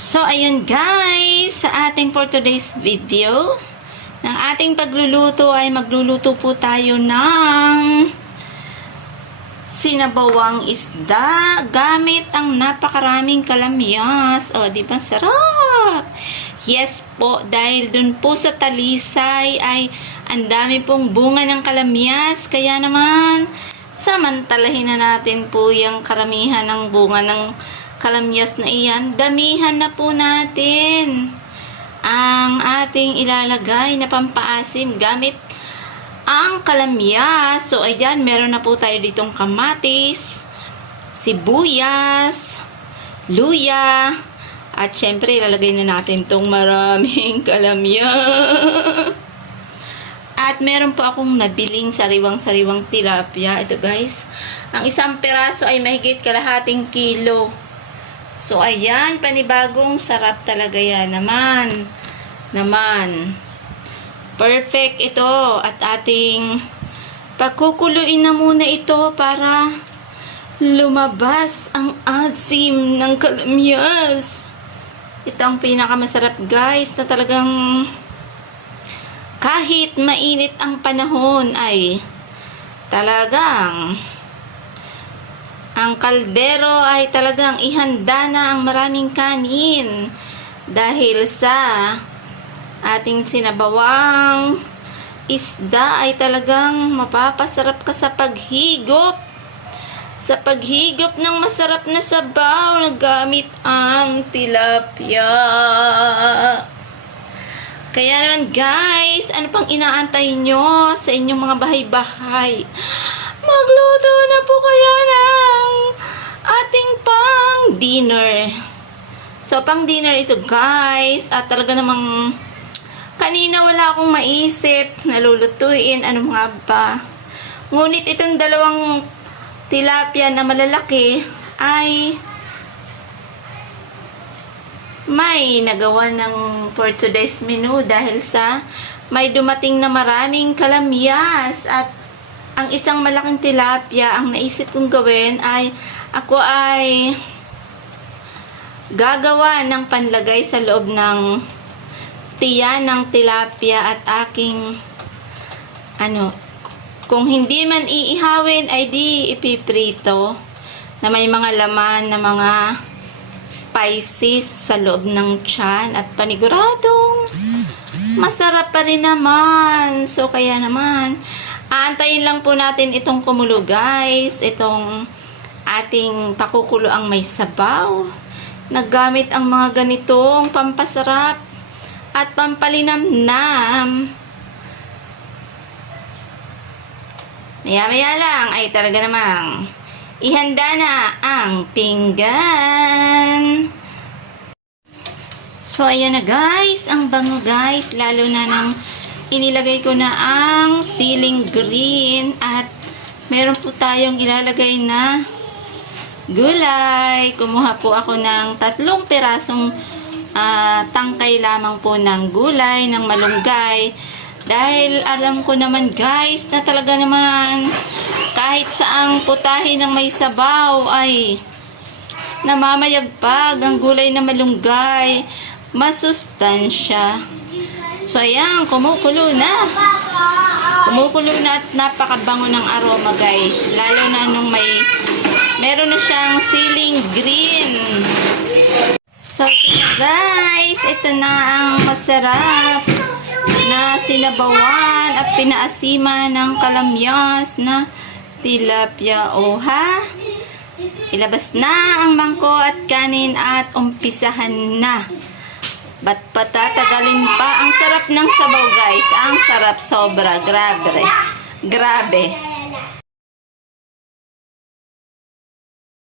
So, ayun guys, sa ating for today's video, ng ating pagluluto ay magluluto po tayo ng sinabawang isda gamit ang napakaraming kalamyas. O, di ba sarap? Yes po, dahil dun po sa talisay ay ang dami pong bunga ng kalamyas. Kaya naman, samantalahin na natin po yung karamihan ng bunga ng kalamyas na iyan. Damihan na po natin ang ating ilalagay na pampaasim gamit ang kalamyas. So, ayan, meron na po tayo ditong kamatis, sibuyas, luya, at syempre, ilalagay na natin tong maraming kalamyas. At meron po akong nabiling sariwang-sariwang tilapia. Ito guys, ang isang peraso ay mahigit kalahating kilo. So, ayan, panibagong sarap talaga yan naman. Naman. Perfect ito. At ating pagkukuluin na muna ito para lumabas ang asim ng kalamyas. Ito ang pinakamasarap guys na talagang kahit mainit ang panahon ay talagang ang kaldero ay talagang ihanda na ang maraming kanin dahil sa ating sinabawang isda ay talagang mapapasarap ka sa paghigop sa paghigop ng masarap na sabaw na gamit ang tilapia. Kaya naman guys, ano pang inaantay nyo sa inyong mga bahay-bahay? Magluto na po kayo ng dinner. So, pang dinner ito guys. At talaga namang kanina wala akong maisip na lulutuin. Ano nga ba? Ngunit itong dalawang tilapia na malalaki ay may nagawa ng for today's menu dahil sa may dumating na maraming kalamyas at ang isang malaking tilapia ang naisip kong gawin ay ako ay gagawa ng panlagay sa loob ng tiyan ng tilapia at aking ano kung hindi man iihawin ay di ipiprito na may mga laman na mga spices sa loob ng tiyan at paniguradong masarap pa rin naman. So, kaya naman, aantayin lang po natin itong kumulo guys. Itong ating pakukulo ang may sabaw. Naggamit ang mga ganitong pampasarap at pampalinamnam. Maya-maya lang ay talaga namang ihanda na ang pinggan. So, ayan na guys. Ang bango guys. Lalo na nang inilagay ko na ang ceiling green. At meron po tayong ilalagay na gulay. Kumuha po ako ng tatlong perasong ah, tangkay lamang po ng gulay, ng malunggay. Dahil alam ko naman guys na talaga naman kahit saang putahe ng may sabaw ay namamayagpag ang gulay na malunggay masustansya. So ayan, kumukulo na. Kumukulo na at napakabango ng aroma guys. Lalo na nung may meron na siyang ceiling green. So guys, ito na ang masarap na sinabawan at pinaasima ng kalamyas na tilapia oha. Ilabas na ang mangko at kanin at umpisahan na. Ba't patatagalin pa? Ang sarap ng sabaw guys. Ang sarap sobra. Grabe. Grabe.